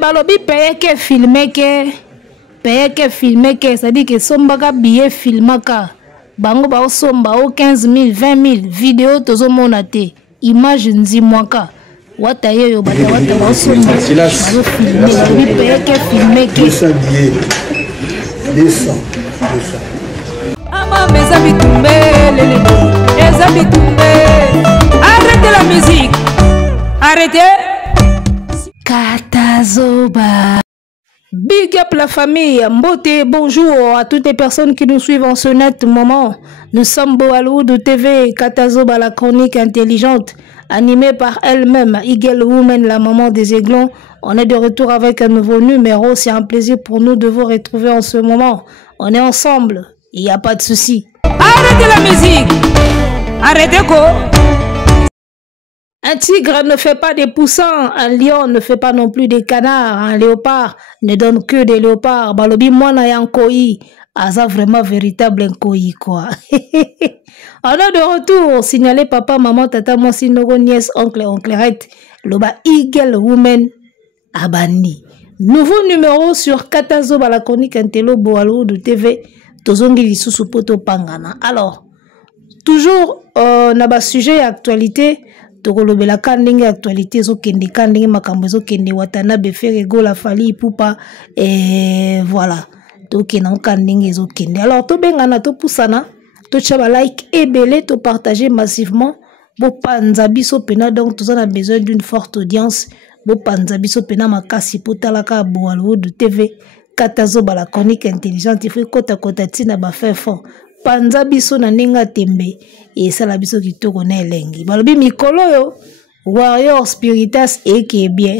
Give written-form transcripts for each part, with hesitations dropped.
balobi paye que filmer que c'est-à-dire que sombaka billet filmaka bango ba somba o 15 000 20 000 vidéo tozo monate image nzimwaka wata yeyo bata wata ba somba bazo filmer balobi paye que filmer que 200 ama meza bitumbe lele eza bitumbe arrêtez la musique arrêtez Katazoba. Big up la famille, Mbote, bonjour à toutes les personnes qui nous suivent en ce net moment. Nous sommes Boalououdou TV, Katazoba, la chronique intelligente, animée par elle-même, Eagle Woman, la maman des aiglons. On est de retour avec un nouveau numéro, c'est un plaisir pour nous de vous retrouver en ce moment. On est ensemble, il n'y a pas de souci. Arrêtez la musique. Arrêtez quoi? Un tigre ne fait pas des poussins, un lion ne fait pas non plus des canards, un léopard ne donne que des léopards. Balobi mwana ya nkoi, aza vraiment véritable nkoi quoi. On est de retour, signalez papa, maman, tata, moi, sinogo, nièce, oncle, onclerette, loba Eagle Woman abani. Nouveau numéro sur Katazoba, la chronique intello Boalououdou TV, tozongi lisusu poto pangana. Alors, toujours na ba sujet et actualité. Tokolobela kandenge actualité zo kende kandenge makambo zo kende watana befere go la fali pupa et voilà to kena kandenge zo kende. Alors to bengana to pusana to chaba like et belé to partager massivement bo panza biso pena, donc tous on a besoin d'une forte audience bo panza biso pena makasi potalaka Boalououdou TV Katazoba, la chronique intelligente. Il faut kota kota tina ba faire fond panza biso na ninga tembe et sala biso kitoko na elengi balobi mikolo yo warrior spiritas eke bien.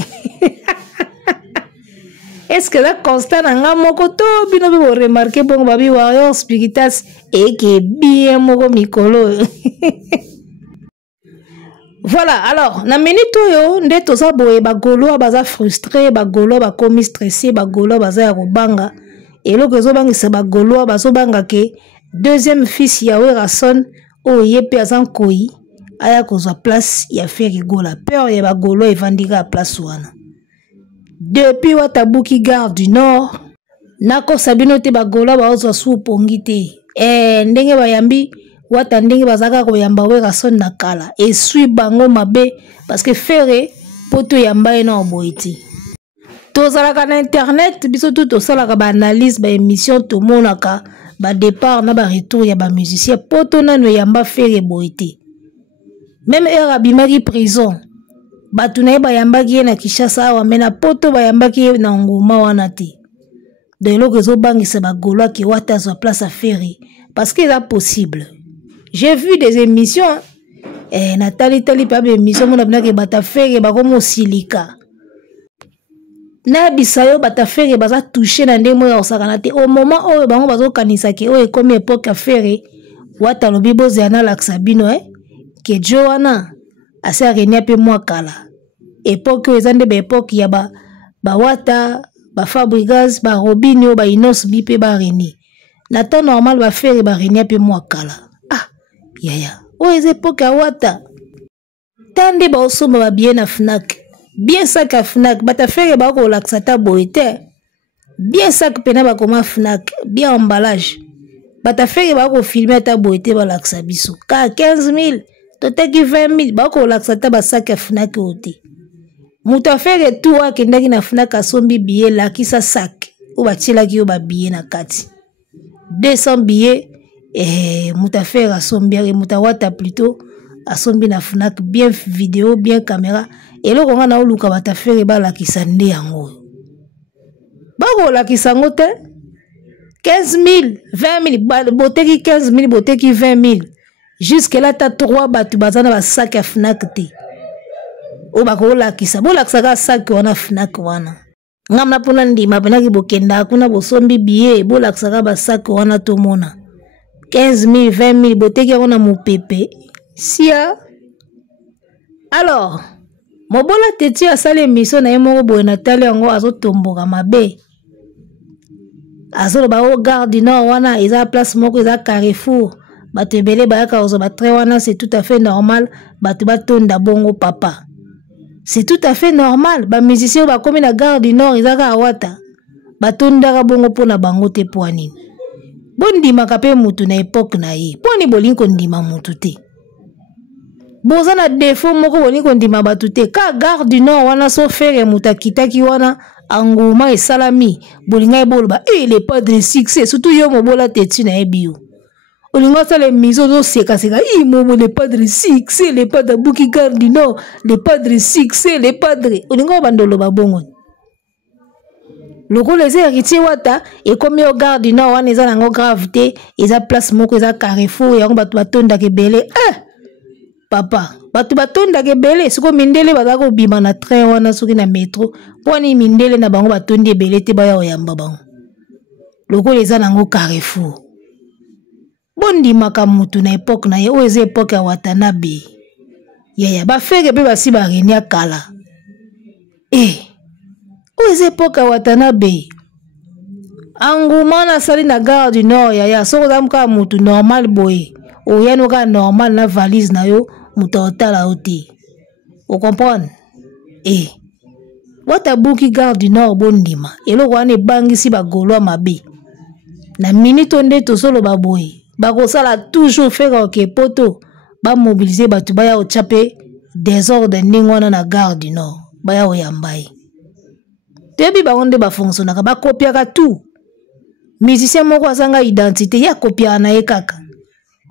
Est-ce que la constat na nga moko to bino bi remarquer bon babi warrior spiritas eke bien moko mikolo. Voilà, alors na minute yo nde toza boye bagolo baza frustré, bagolo ba komi stressé, bagolo baza ya kobanga eloko ezobangisa bagolo bazobanga ke deuxième fils Yahweh Rasson o yepe azan koi aya kozwa place ya faire gola peur ya bagolo evandika a place wana depuis watabuki gare du nord nako sabino te bagolo baozwa su pongi te ndenge bayambi wata ndenge bazaka koyamba we Rasson na kala et sui bango mabe parce que faire poto yamba ena oboiti tozalaka na internet biso tout osalaka ba analyse ba émission to monaka ba départ na ba retour ya ba musicien poto nano yamba faire boité même era bimaki prison batuna ba yambaki na Kinshasa wa mena poto ba yambaki na ngoma wana te de loko zo bangisa ba golo ki wata zo place à faire parce que c'est possible. J'ai vu des émissions Nathalie tali pa ba émission mona bina bata faire ba komo silika na bisayo bata faire baza toucher na ndemo ya osakana te au moment oyo bango bazo kanisa ke oyo comme époque à faire wata lobi bozana laksabino ke Joana asa renia pe mwa kala époque oyo ezande ba époque ya ba wata ba Fabregas ba Robinho ba Inos bipe ba reni na temps normal ba faire ba renia pe mwa kala yaya oyo ez époque ya wata tande ba osoma ba bien na Fnac bien sac à Fnac bata faire ba ko laksata boite bien sac pena ba koma Fnac bien emballage bata faire ba ko filmer ta boite ba laksa biso ka 15 000 to teki 20 000 ba ko laksata ba sac à Fnac ote muta faire tout wa kendaki na Fnac asombi billet la kisa sac ou ba tila ki o ba billet na kati 200 billets muta faire asombi muta wata plutôt asombi na Fnac bien vidéo bien caméra et le konga na oluka bata faire ba la kisande yango ba ko la kisango te 15 000 20 000 boteki 15 000 boteki 20 000 jusque là ta 3 batu bazana ba sac à Fnac te o ba ko la kisa bo la kisa sac wana Fnac wana ngamna pona ndima pena ki bokenda kuna bosombi billet bo la kisa ba sac wana to mona 15 000 20 000 boteki wana mopepe sia. Alors mobola teti asale mission na yemo bo Nathalie yango azotomboka mabe azolo ba o gare du nord wana eza place moko eza Carrefour bato ebele bayaka ozo ba tre wana c'est tout à fait normal bato batonda bongo papa C'est tout à fait normal. Ba musicien ba komi na Gare du Nord ezaka awata. Batondaka bongo pona bango te po nini. Bondima kape mutu na époque na ye. Poni bolingo ndima mutu te. Boza na défaut moko bolingo ndima batu te. Ka Gare du Nord wana so faire muta kitaki wana Anguma et salami. Bolinga eboloba il est pas de succès. Surtout yo mobola tetu na ebio. Olinga sa les miso do seka seka. Momo les padres succès, les padres Buki Gare du Nord, les padres succès, les padres. Olinga bandolo babongo. Loko les héritiers wata et comme yo Gare du Nord wana eza nango gravité, eza place moko eza carrefour yango batu batonda ke belé. Papa, batu batonda ke belé, siko mindele bazako bima na train wana soki na métro, poni mindele na bango batondi belé te baya oyamba bango. Loko les nango carrefour. Bondi makamutu na époque na ye o eza époque ya Watanabe. Yaya ba feke pe basi ba renia kala. O eza époque ya Watanabe. Anguma na sali na Gare du Nord yaya soko zamuka mutu normal boye. O yano ka normal na valise na yo mutu otala oti. O comprendre? Wata Buki Gare du Nord bondima. Eloko wana ebangisi ba Gaulois mabe. Na minute onde to solo ba boye. Bakosala toujours faire que poto ba mobiliser batu baya o chape désordre ndingwana na Gare du Nord baya o yambai tebi ba onde ba fonctionnaka ba copiaka tout musicien moko asanga identité ya copia na ekaka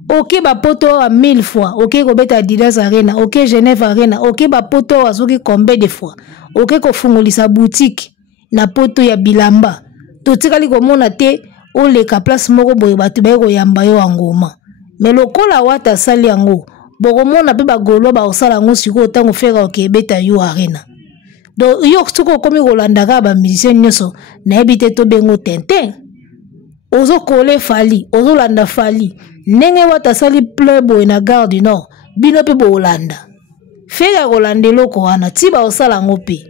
OK ba poto a 1000 fois OK ko beta Adidas Arena OK Genève Arena OK ba poto azuki combien de fois OK ko fungolisa boutique na poto ya bilamba to tikali ko mona te o leka place moko boye batu baye koyamba yo Angoma mais lokola wata sali yango bokomona pe ba Gaulois ba osala ngo siko tango fera okebeta yo arena donc yo siko komi kolandaka ba musicien nyoso na ebite to bengo Tintin ozo kole Fali ozo landa Fali ndenge wata sali plein boye na Gare du Nord bino pe bo olanda fera kolande loko wana tiba osala ngo pe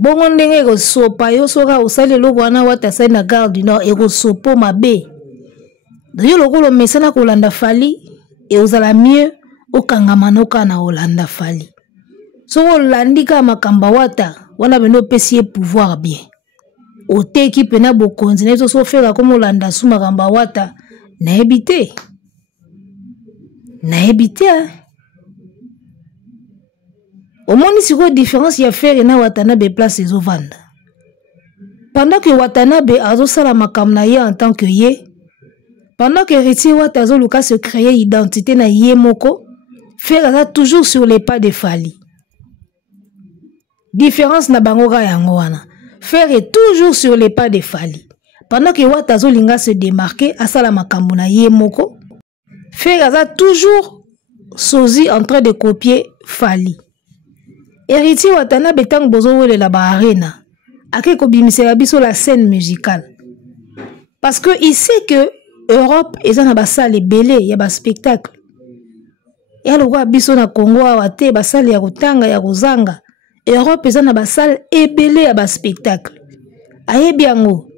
bongo ndenge ko sopa yo soka osali loko wana wata sali na Gare du Nord eko sopo mabe yo lokolo mesana kolanda Fali e ozala mieux okangama noka na olanda Fali so olandika makamba wata wana beno pesi pouvoir bien oteki pena bo continuer so fera comme olanda su makamba wata na ebite omoni siko différence ya faire na Watanabe place ezovanda pendant que Watanabe azosala makambo na ye en tant que ye pendant que héritier wata azoluka se créer identité na ye moko faire aza toujours sur les pas de Fali différence na bango ka yango wana faire est toujours sur les pas de Fali pendant que wata azolinga se démarquer asala makambo na ye moko faire aza toujours sozi en train de copier Fali. Héritier Watanabe tang bozo wele la ba arena. Ake ko bimisela biso la scène musicale. Parce que il sait que Europe eza na ba salle belé ya ba spectacle. Ya lokwa biso na Congo awate ba salle ya kotanga ya kozanga. Europe eza na ba salle ebelé ya ba spectacle. Ayebi yango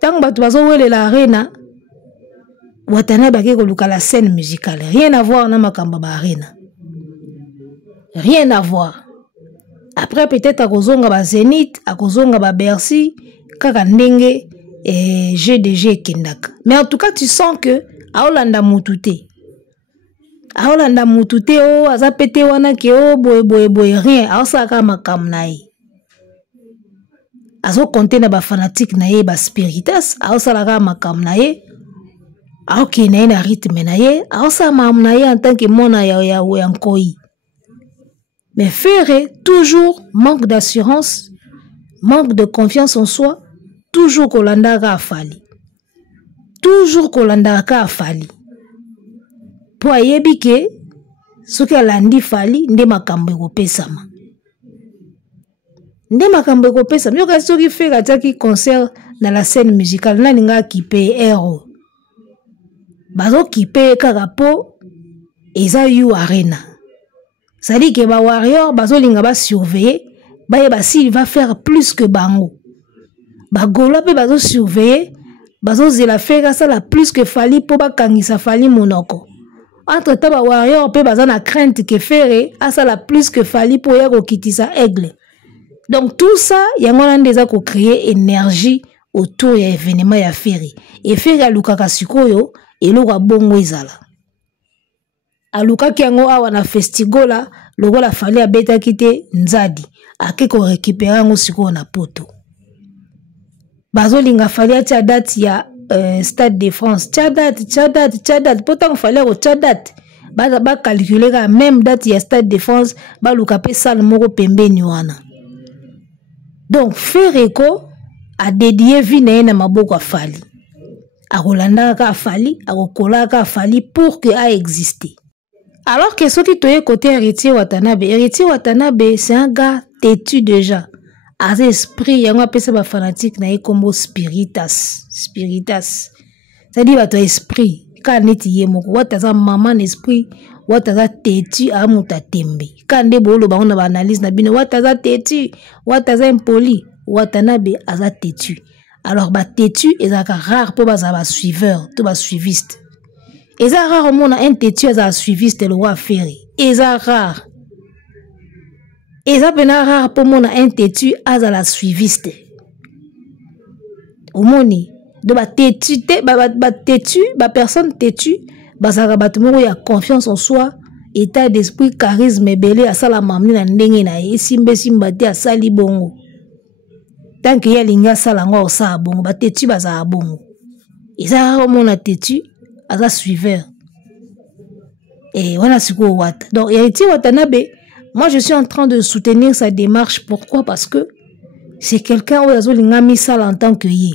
tang batu bazo wele la arena Watanabe ake ko luka la scène musicale. Rien à voir na makamba ba arena. Rien à voir. Après peut-être à kozonga ba Zénith, à kozonga ba Bercy, kaka ndenge GDG kendaka. Mais en tout cas tu sens que aolanda mutute. Aolanda mutute o azapete wana ke o boy rien, aosaka makam na ye. Azo compter na ba fanatique na ye ba spiritas, aosala makam na ye. Aoki na ye na rythme na ye, aosala makam na ye en tant que mona ya nkoi. Mais faire toujours manque d'assurance, manque de confiance en soi, toujours kolandaka afali. Toujours kolandaka afali. Po ayebi ke soki alandi Fali nde makambo ekopesama. Nde makambo ekopesama. Yo kasi soki faire ataki concert na la scène musicale nani nga kipe héros. Bazo kipe kaka po eza yu arena. C'est-à-dire que ba warrior bazolinga ba surveiller, ba s'il va faire plus que bango. Ba Gaulois pe bazo surveiller, bazo zela faire ça la plus que Fali po ba kangisa Fali monoko. entre temps ba warrior pe baza na crainte que faire asala plus que fali pour ya kokitisa aigle. Donc tout ça yango na ndeza ko créer énergie autour ya événement ya Ferry. Et Ferry alukaka sikoyo eloko bongo ezala. Alukaki yango awa na festigola lokola fali abeta kite nzadi ake ko récupérer ngo sikoyo na poto. Bazolinga fali atia date ya Stade de France. Tia date. Pourtant fallait au tia date. Ba calculer la même date ya Stade de France ba luka pe salle moko pembeni wana. Donc Ferreko a dédié vie na maboko a fali. A Rolanda ka fali, a Rokola ka fali pour que a existé. Alors que ceux qui toye côté Héritier Watanabe, c'est un gars têtu déjà. A esprit, yango apesa ba fanatique na ye kombo spiritas. C'est-à-dire ba to esprit, ka neti ye moko, wataza maman esprit, wataza têtu a muta tembe. Kande bolo ba on ba analyse na bino, wataza têtu, wataza impoli, Watanabe aza têtu. Alors ba têtu ezaka rare pour ba suiveur, to ba suiviste. Eza rare mon un têtu aza suiviste le roi Ferry. Eza rare. Eza pena rare pour mon un têtu aza la suiviste. Omoni de ba têtu ba personne têtu bazaka batumuko ya confiance en soi, état d'esprit, charisme belé asala mamni na ndenge na ye simba te asali bongo. Tant que ya linga sala ngo osala bongo ba têtu bazaka bongo. Eza rare mon têtu aza suiveur. Et voilà ce qu'on voit. Donc Héritier Watanabe, moi je suis en train de soutenir sa démarche. Pourquoi? Parce que c'est quelqu'un où il a mis ça en tant que yé.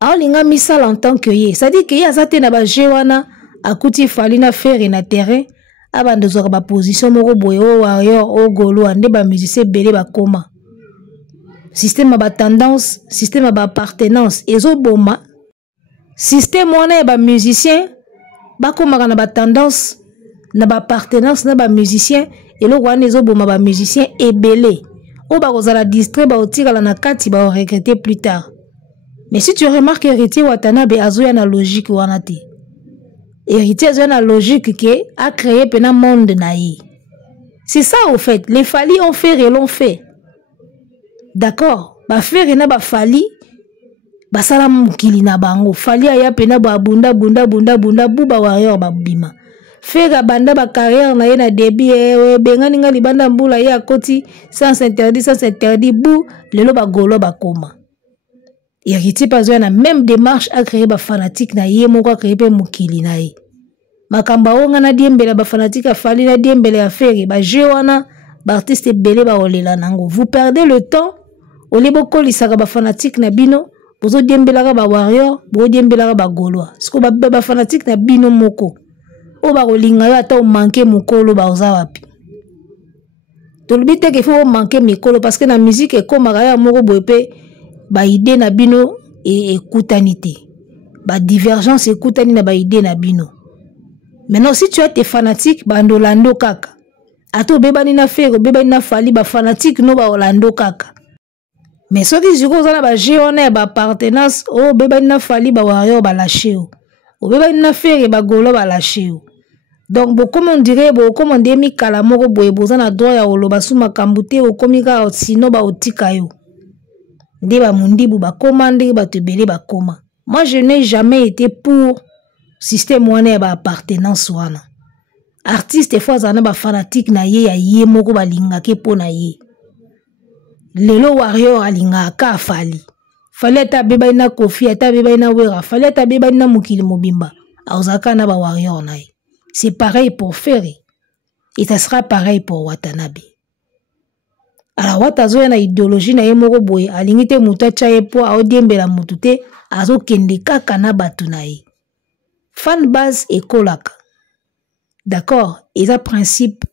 Alors il a mis ça en tant que yé. C'est-à-dire qu'il y a ça na ba jewana akuti fali na faire na terrain abande zo ba position moko boye o warrior o golo ande ba musicien belé ba koma. Système ba tendance, système ba appartenance ezo boma. Système wana ba musicien ba komaka na ba tendance na ba appartenance na ba musicien et lo wana ezo boma ba musicien ebelé o ba kozala distrait ba otikala na kati ba regretter plus tard. Mais si tu remarques Héritier Watanabe azoya na logique wana te. Héritier azoya na logique que a créé pena monde na ye. C'est ça au fait, les Fali ont fait et l'ont fait. D'accord, ba faire na ba Fali basala mukili na bango Fali aya pena ba bunda buba warrior ba bima fera banda ba carrière na ye na début bengani nga libanda mbula ya koti sans interdit bou lelo ba golo ba koma. Héritier pas na même démarche à créer ba fanatique na ye moko a créer pe mukili na ye makamba onga na diembela ba fanatique a Fali na diembela ya feri ba jewana ba artiste belé ba olela nango. Vous perdez le temps au liboko lisaka ba fanatique na bino. Bozo diembelaka ba warrior, bozo diembelaka ba goloa. Siko ba fanatique na bino moko. O ba kolinga yo ata o manquer mokolo ba oza wapi. Tolobi te ke faut manquer mikolo parce que na musique ekomaka ya moko boepe ba idée na bino ekutani te. Ba divergence ekutani na ba idée na bino. Maintenant si tu as tes fanatiques ba ndolando kaka. Ato bebani na fero, bebani na Fali ba fanatique no ba olando kaka. Mais ceux qui sont dans la géone ba appartenance o bebani na Fali ba warrior ba lâché o bebani na faire ba golo ba lâché. Donc comme on dirait comme on dit mi kala moko boye bozana droit ya oloba suma kambute o komika sino ba otika yo. Ndi ba mundibu ba commande ba tebele ba koma. Moi je n'ai jamais été pour système wana ba appartenance wana. Artiste fois zana ba fanatique na ye ya ye moko ba linga ke po na ye. Lelo warrior alinga ka Fali. Fali ata beba ina Kofi, ata beba ina Wera, Fali ata beba ina Mukili Mobimba. Aozaka na ba warrior na ye. C'est pareil pour Ferry. Et ça sera pareil pour Watanabe. Alors Watazo na idéologie na ye moko boye, alingi te muta chaye po aodiembela mutu te, azo kende kaka na batu na ye. Fan base ekolaka. D'accord? Et ça principe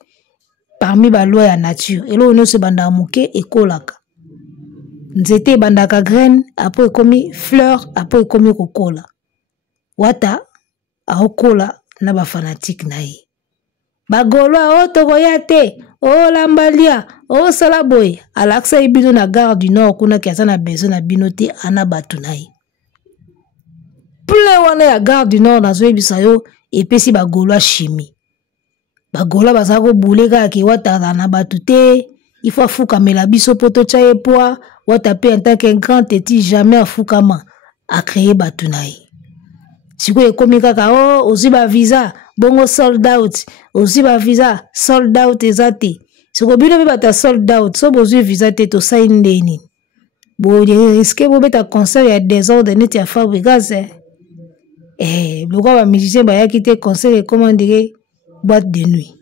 parmi ba loi ya nature. Et là on se banda muke ekolaka. Nzete bandaka graine, après komi fleur, après komi kokola. Wata aokola na ba fanatique na ye. Ba golo a otokoya te, o lambalia, o salaboy, alaksa ibino na gare du Nord kuna kiasa na besoin na binote ana batu na ye. Ple wana ya gare du Nord na zo ebisa yo epesi bagolo chimie bagolo baza ko boule kaka wata na batute il faut afukamela biso poto cha epoa wata pe en tant qu'un grand teti jamais afukama a créer batu na ye siko ekomi kaka oh ozi ba visa bongo sold out ozi ba visa sold out ezate siko bino be bata sold out so bozi visa te to sign ndeni bo risque bo beta concert ya désordre neti ya fabricaze pourquoi ba musicien ba yaki te concert et comment dire boîte de nuit.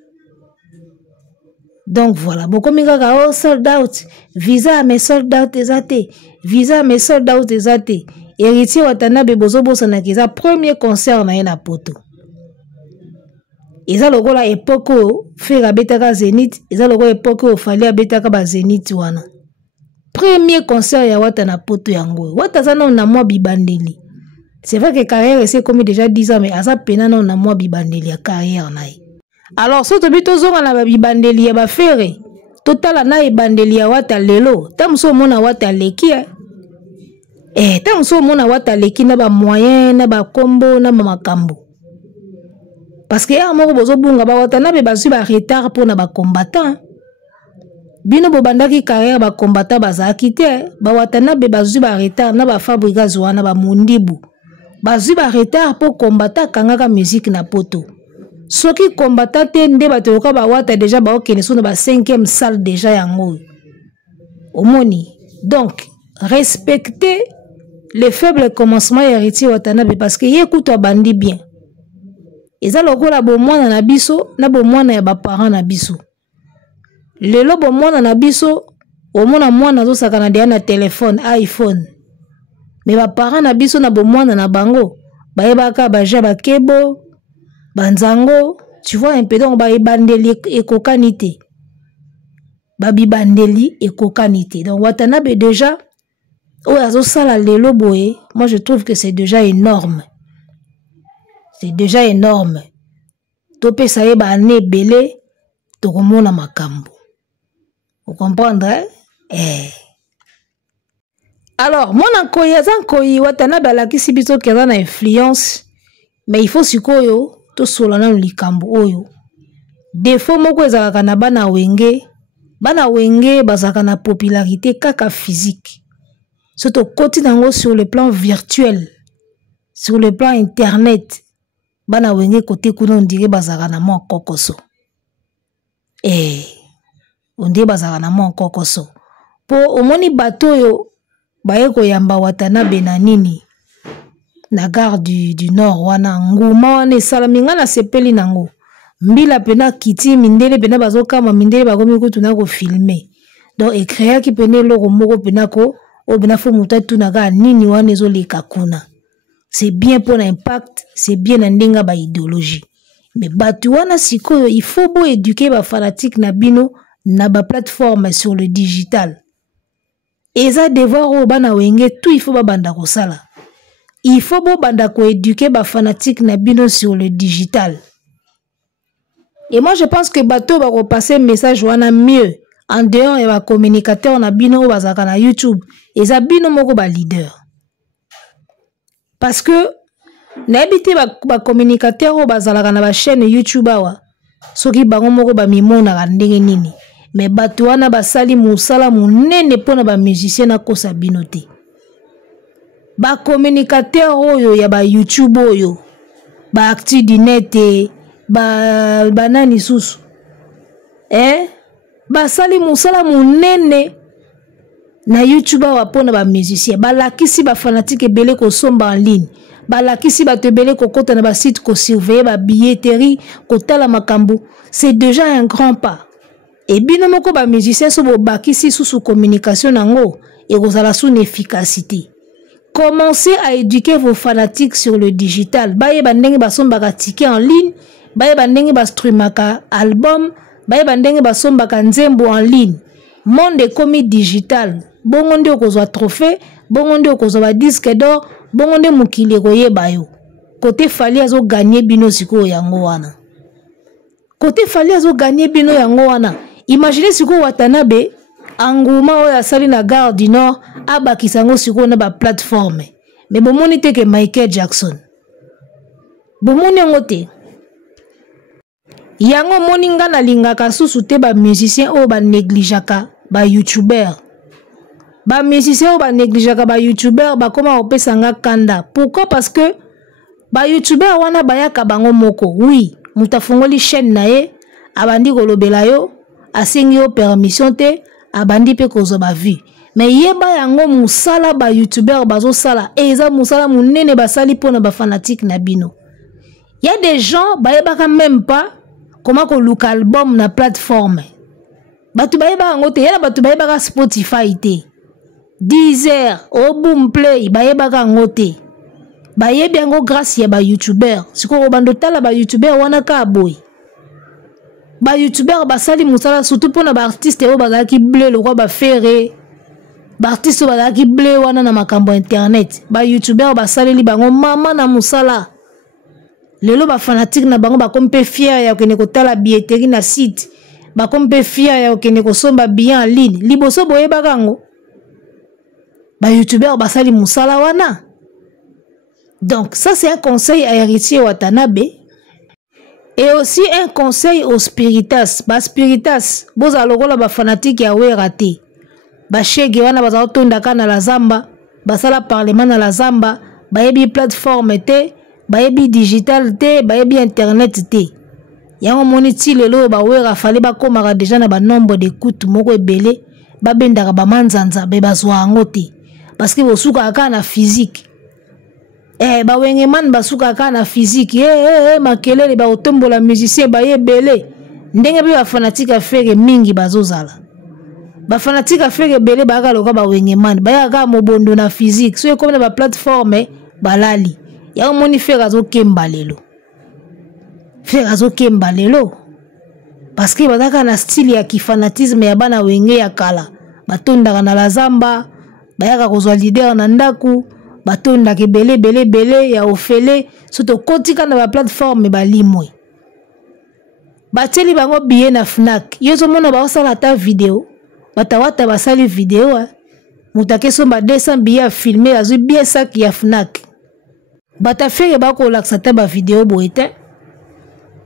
Donc voilà, beaucoup de oh sold out, visa mais sold out ezate, visa mais sold out ezate. Héritier Watanabe bozo bosana kiza premier concert na yena poto. Eza lokola époque faire betaka Zénith, eza lokola époque fallait betaka ba Zénith wana. Premier concert ya Watana poto yango. Watazana na mwa bibandeli. C'est vrai que carrière c'est comme déjà 10 ans mais asa pena na mwa bibandeli ya carrière nae. Alors so tobi tozonga na babibandeli ya bafere totala na ebandeli ya Wata lelo tamuso mona Wata leki tamuso mona Wata leki na ba moyen na ba combo na makambo parce que ya moko bozo bunga ba Wata na be bazwi ba retard pour na ba combattant bino bobandaki carrière ba combattant bazaki te ba Wata na be bazwi ba retard na ba fabrika zwana ba mundibu bazwi ba retard pour combattant kangaka musique na poto. Soki combattant nde batoka ba Wata déjà ba okene so na ba 5e salle déjà yango. Omoni. Donc respecter les faibles commencements héritiers Watanabe parce que yekuto bandi bien. Eza lokola bo mwana na biso na bo mwana ya ba parents na biso. Lelo bo mwana na biso omona mwana zo sakana dia na téléphone iPhone. Mais ba parents na biso na bo mwana na bango ba yebaka ba ja ba kebo banzango, tu vois un peu donc ba ebandeli ekokanité. Babi bandeli ekokanité. Donc Watanabe déjà o azo sala lelo boye, moi je trouve que c'est déjà énorme. C'est déjà énorme. Topé ça yeba ane belé to komona makambo. Vous comprendre Alors, mon ankoyi azankoyi Watanabe alakisi biso keza na influence, mais il faut sikoyo to solana likambo oyo défaut moko ezalaka na bana wenge bazaka na popularité kaka physique surtout koti nango sur le plan virtuel sur le plan internet bana wenge côté kuna on dirait bazaka na mo kokoso on dirait bazaka na mo kokoso po omoni bato yo baye koyamba Watanabe na nini na gare du Nord wana nguma wana esalaminga na sepeli nango mbila pena kiti mindele pena bazokama mindele bakomi kutuna ko filmer donc écrire ki pene loko moko pena ko o bena fo mutatu na ga nini wana ezoleka kuna c'est bien pour l'impact c'est bien na ndenga ba idéologie mais batu wana sikoyo il faut bo éduquer ba fanatique na bino na ba plateforme sur le digital eza devoir o bana wenge tout il faut ba banda ko sala. Il faut bon éduquer les fanatiques na bino sur le digital. Et moi je pense que bateau va repasser message wana mieux en dehors et va communicateur na bino bazaka na YouTube et za bino moko ba leader. Parce que na habité ba communicateur bazalaka na ba chaîne YouTube awa soki bango moko ba mimona ka ndenge nini mais bateau wana basali musala munene pona ba musicien na kosa bino te. Ba communicateur oyo ya ba YouTube oyo ba acti du net ba nani susu ba sali musala munene na YouTube wa pona ba musicien ba lakisi ba fanatique ebele ko somba en ligne ba lakisi ba tebele ko kota na ba site ko surveiller ba billetterie ko tala makambo c'est déjà un grand pas et bino moko ba musicien so bo bakisi susu communication nango et kozala sous efficacité. Commencez à éduquer vos fanatiques sur le digital. Baye bandenge basombaka ticket en ligne, baye bandenge streamaka album, baye bandenge basombaka nzembo en ligne. Monde komi digital. Bongo nde okozwa trophée, bongo nde okozwa ba disque d'or, bongo nde mukili koyeba yo. Côté Fally azo gagner bino siko yango wana. Côté Fally azo gagner bino yango wana. Imaginez siko Watanabe anguma oyo asali na gare du Nord abakisango siko na ba plateforme mais bomoni te ke Michael Jackson bomoni ngote yango moninga na lingaka susu te ba musicien o ba négligeaka ba youtuber. Ba musicien o ba négligeaka ba youtuber ba koma opesanga kanda. Pourquoi? Parce que ba youtuber wana bayaka bango moko. Oui, muta fongoli chaîne na ye, abandi kolobela yo, asengi yo permission te, abandi pe kozo ba vie. Mais yeba yango musala ba youtuber bazo sala, eza musala munene basali pona ba fanatique na bino. Il y a des gens bayebaka même pas comment ko look album na plateforme. Batu bayeba yango te, yana batu bayebaka Spotify te. Deezer, Boomplay, bayebaka yango te. Bayebi yango grâce ya ba youtuber. Siko bando tala ba youtuber wana ka boy. Ba youtuber basali musala surtout pona ba artiste o bazaki blé le roi ba ferré. Ba artiste bazaki blé wana na makambo internet. Ba youtuber basali li bango mama na musala. Lelo ba fanatique na bango ba kompe fier ya kene ko tala billetterie na site. Ba kompe fier ya kene ko somba bien en ligne. Liboso boyeba kango. Ba youtuber basali musala wana. Donc ça c'est un conseil à Héritier Watanabe. Et aussi un conseil aux spiritas. Ba spiritas, boza lokola ba fanatique ya we raté. Ba shege wana baza otondaka na la zamba, basala parlement na la zamba, bayebi plateforme te, bayebi digital te, bayebi internet te. Yango moniti lelo ba wera fale ba komaka déjà na ba nombre d'écoute moko ebele, ba bendaka ba manzanza be bazwa yango te. Parce que bosuka aka na physique. Ba wengeman basuka aka na physique. Makelele ba otombola musicien ba yebele. Ndenge be ba fanatique affaire mingi bazozala. Ba fanatique affaire ebele ba aka loka ba wengeman, ba aka mobondo na physique. So comme na ba plateforme balali. Ya moni faire azo kemba lelo. Faire azo kemba lelo. Parce que bazaka na style ya kifanatisme ya bana wenge ya kala. Batondaka na la zamba, bayaka kozwa leader na ndaku, batondaka bele ya ofele, soto kotika na ba plateforme balimwe. Bateli bango billet na Fnac. Yozo mona ba osala ta vidéo. Batawata basali vidéo. Mutake somba 200 billets filmé azu bien sac ya Fnac. Batafere bako laksa ta ba vidéo boete.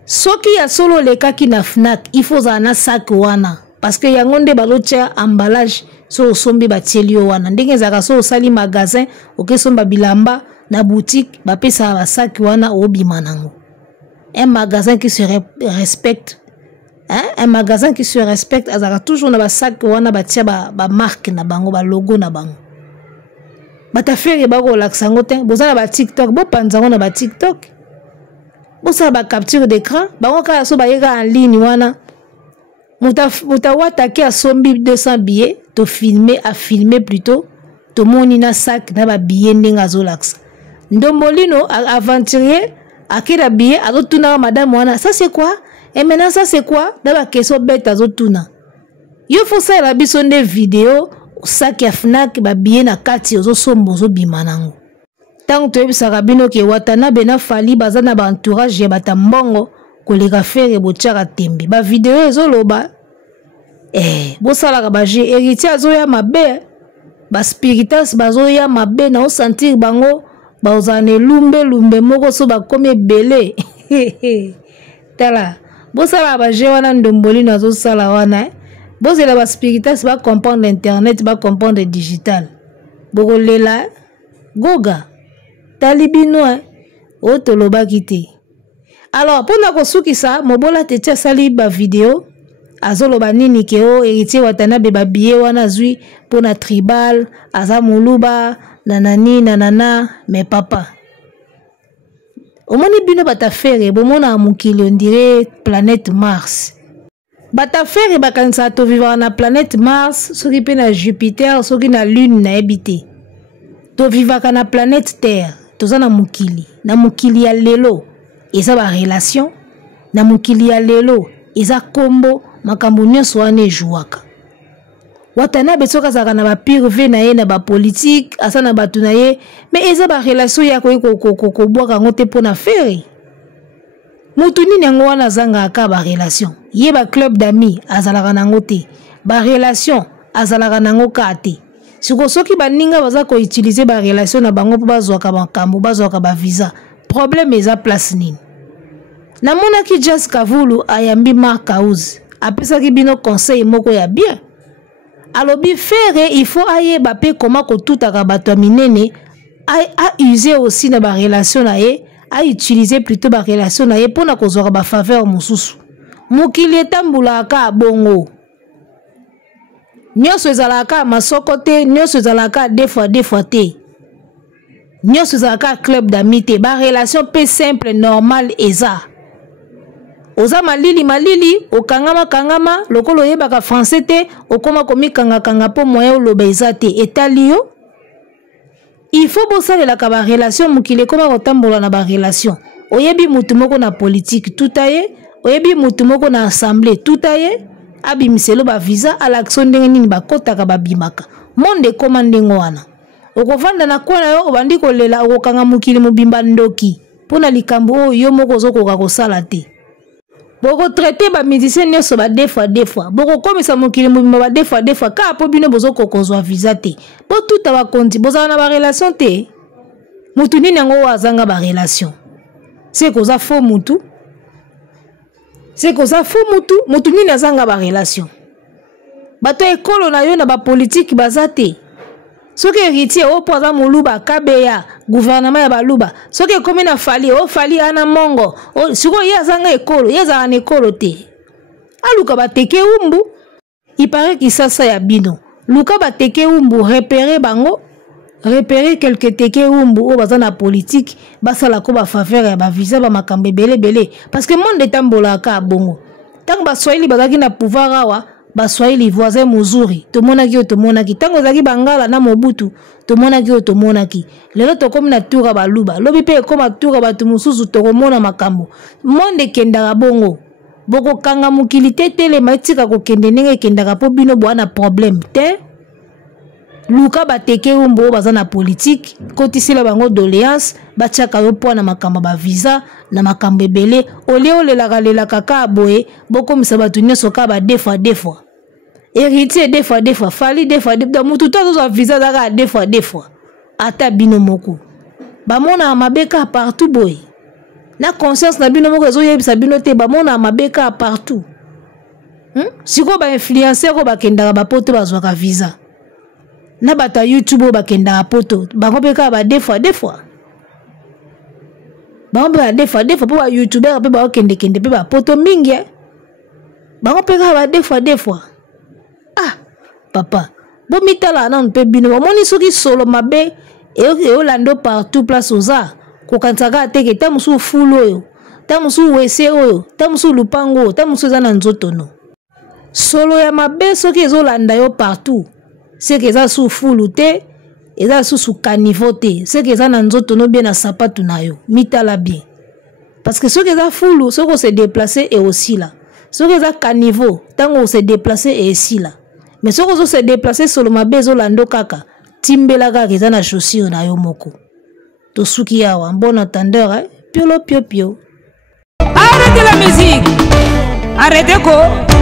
Soki ya solo lekaki na Fnac, il faut za na sac wana. Parce que yangonde balotia emballage so sombi batieli wana. Ndenge zaka so sali magasin, oke somba bilamba na boutique, bapesa ba sac wana obima nango. Un magasin qui se respecte, un magasin qui se respecte, azaka toujours na ba sac wana batia ba marque na bango, ba logo na bango. Batafere bako laksa ngote, bozala ba TikTok, bo panzango na ba TikTok. Bosa ba capture d'écran, bango ka so ba yeka en ligne wana. Muta wataki a sombi 200 billets, to filmer, à filmer plutôt, to moni na sac na ba billet ndenga zo laksa. Ndombolino aventurier akira billet azotuna madame wana, ça c'est quoi? Et maintenant ça c'est quoi? Na ba question bête azotuna. Yo faut ça la biso nde vidéo sac ya Fnac ba billet na kati ozo sombo zo bimanango. Tant que tu bino ke Watanabe na Fally baza na ba entourage ya batambongo koleka faire botiaka tembe ba vidéo ezoloba bosala ba je héritier azoya mabe ba spiritas bazoya mabe na o sentir bango baozane lumbe moko so ba komi belé tala bosala ba je wana ndomboli na zo sala wana bozela ba spiritas ba comprendre internet ba comprendre digital bokolela goga talibino otoloba kite. Alors pour na kosukisa mobola tetia sali ba vidéo azoloba nini ke o Héritier Watanabe ba billet wana zui pour na tribal aza muluba nanani nanana mais papa omoni bino batafere bomona mukili on dirait planète Mars. Batafere bakanisa to vivre na planète Mars, soki pe na Jupiter, soki na Lune na ebité. To vivre na planète Terre, toza na mukili ya lelo. Eza ba relation, na mukili ya lelo, eza kombo makambo nyonso wana ejuwaka. Watanabe soka zaka na ba pire na ye na ba politique, asa na batu na ye, mais eza ba relation ya ko bwaka ngote pona fere. Mutu nini yango wana zanga aka ba relation. Ye ba club d'amis azalaka nango te. Ba relation azalaka nango ka te. Siko soki baninga baza ko utiliser ba relation na bango po bazwaka makambo, bazwaka ba visa. Problème eza place nini. namonaki Jas Kavulu ayambi Mark House apesaki bino conseil moko ya bien alobi Ferre il faut ayeba pe comment kotutaka bato ya minene a user aussi na ba relation na ye a utiliser plutôt ba relation na ye pona kozwaka ba faveur mosusu mokili etambulaka bongo nyonso ezalaka masoko te nyonso ezalaka deux fois te nyonso ezalaka club d'amis te ba relation pe simple normal eza oza malili okangama lokolo yebaka français te okoma komikanga po moyen oloba eza te etali yo il faut bosalelaka ba relation mokili koma kotambola na ba relation oyebi mutu moko na politique tout aye oyebi mutu moko na assemblée tout aye abimiselo ba visa à l'action ndenge nini bakotaka babimaka monde ekoma ndenge wana okovanda na kona yo obandi kolela okokanga mokili mobimba ndoki pona likambo oyo yo moko ozokoka kosala te boko traiter ba musicien nyonso ba deux fois boko komisa mokili mobimba ba deux fois ka po bino bozoko kozwa visa te po tuta ba konti bozala na ba relation te mutu nini yango wazanga ba relation c'est koza faux mutu mutu nini azanga ba relation bato ekolo na yo na ba politique bazate soki héritier o poza moluba kabeya gouvernement ya baluba soki komi na fali o fali ana mongo siko ye azanga ekolo ye azala na ekolo te aluka bateke umbu ipare kisasa ya bino luka bateke umbu repérer bango repérer quelques teke umbu o baza na politique basala ko ba faveur ya ba visa ba makambe belé parce que monde etambolaka bongo tant ba swahili bazaki na pouvoir awa baswahili voisin muzuri tomonaki tango zaki bangala na Mobutu tomonaki lelo tokomi na toura baluba lobi pe koma toura batu mususu tokomona makambo monde kendaka bongo boko kanga mokili te telema etika kokende ndenge kendaka po bino bwana problème te luka bateke umbo baza na politique kotisila bango doléance batiaka yo po na makambo ba visa na makambo ebele olelaka ka boye bokomisa batu nyonso ka ba deux fois héritier deux fois fali deux fois mutu to zo visa daka deux fois ata bino moko bamona mabeka partout boye na conscience na bino moko zo yebisa bino te bamona mabeka partout siko ba influencer ko bakendaka ba poto bazwaka visa na bata YouTube bakendaka poto bango peka ba deux fois bango ba deux fois po ba YouTuber pe ba kende pe ba poto mingi bango peka ba deux fois papa bo mitala na mpe bino bamoni soki solo mabe e olando partout place oza kokansaka teke ta musu fulo oyo ta musu wese oyo ta musu lupango ta musu za na nzotono solo ya mabe soki ezolanda yo partout c'est que ça sous fulu te eza sous caniveau te c'est que ça na nzotono bien na sapatu na yo mitala bien parce que soki eza fulu soki se déplacer et aussi là soki eza caniveau tango se déplacer et ici là mais soki ozo se déplacer solo mabe ezolando kaka timbela kaka eza na chaussure na yo moko tosuki yawa bon entendeur piolo pio. Arrêtez la musique, arrêtez quoi.